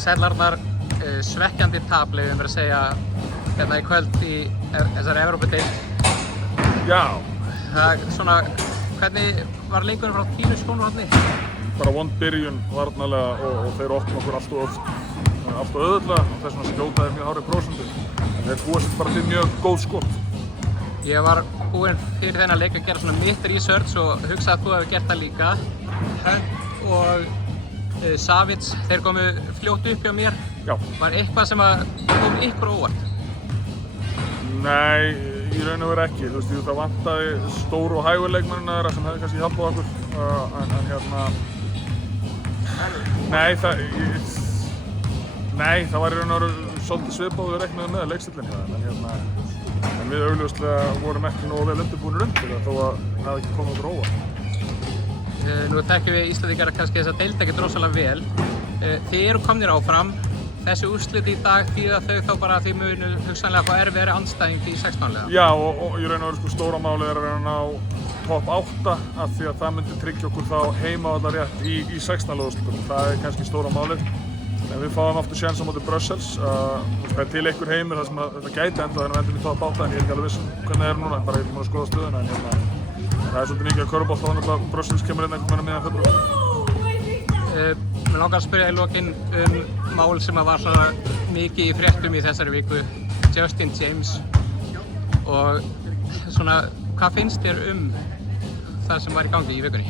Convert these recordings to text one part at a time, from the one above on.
Sellarnar svekkjandi tap, leyfum við að segja, hérna í kvöld í þessari Evrópudeild. Já. Það svona, hvernig var leikurinn frá þínu sjónarhorni? Bara vond byrjun varnarlega og þeir opna okkur allt og auðvitað og þess vegna skjótaði mjög hárri prósentu. En þeir búa sér bara til mjög góð skot. Ég var búinn fyrir þennan leik að gera svona mitt research og hugsaði að þú hefði gert það líka. Hunt og Savits, þeir komu fljótt upp hjá mér. Já. Var eitthvað sem kom ykkur óvart? Nei, í raun og veru ekki. Þú veist, það vantaði stóru og hægu leikmennina þeirra sem hefði kannski hjálpað okkur. En hérna... Nei, það var í raun og veru svolítið svipað við reiknaði með leikstillinu. En við augljóslega vorum ekki nógu vel undirbúnir undir það þó að það hefði ekki komið okkur óvart. Nú þekkjum við Íslendingar kannski þessa deild ekkert rosalega vel. Þið eru komnir áfram. Þessi úrslit í dag þýða þau þá bara að þið munu hugsanlega fá erfiðari andstæðing í 16-lega? Já, og í raun og veru stóra málið er að reyna að ná topp 8 af því að það myndi tryggja okkur þá heimavallarrétt í 16-lega úrslitum. Það er kannski stóra málið. En við fáum aftur séns á móti Brussels. Það er til einhver heimur þar sem þetta gæti endað þegar við endum í topp 8 en ég er ekki alveg viss hvernig það er núna, bara ég er búinn að skoða stöðuna en það er svolítið mikið að körfubolta þannig að Brussels kemur inn einhvern veginn miðjan febrúar. Mér langar að spyrja í lokin mál sem var svona mikið í fréttum í þessari viku, Justin James. Og svona, hvað finnst þér það sem var í gangi í vikunni?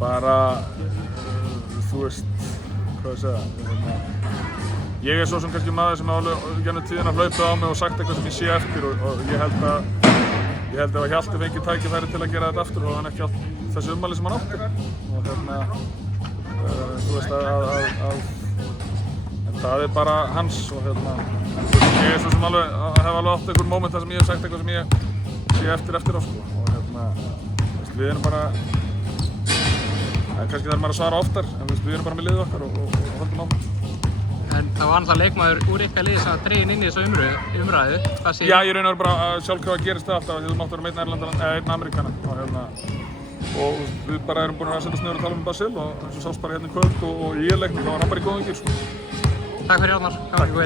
Bara, þú veist, hvað ég segja, ég er svo sem kannski maður sem hefur gennum tíðina hlaupið á mig og sagt eitthvað sem ég sé eftir og ég held að ef að Hjalti fengi tækifæri til að gera þetta aftur þá hann ekki átt þessi ummæli sem hann átti og þú veist en það er bara hans og ég er svo sem hef alveg átt einhver moment þar sem ég hef sagt eitthvað sem ég sé eftir á sko og við erum bara kannski þarf maður að svara oftar, en við erum bara með liðið okkar og höldum áfram. En það var náttúrulega leikmaður úr ykkar liði sem var dreginn inn í þessu umræðu. Já, ég raunar bara sjálfkrafa gerist það alltaf því þú mátt vera með einn Ameríkana og við bara erum búin að setjast niður og tala um Basil og eins og sást bara hérna í kvöld og í leiknum þá var hann bara í góðum gír sko. Takk fyrir Arnar.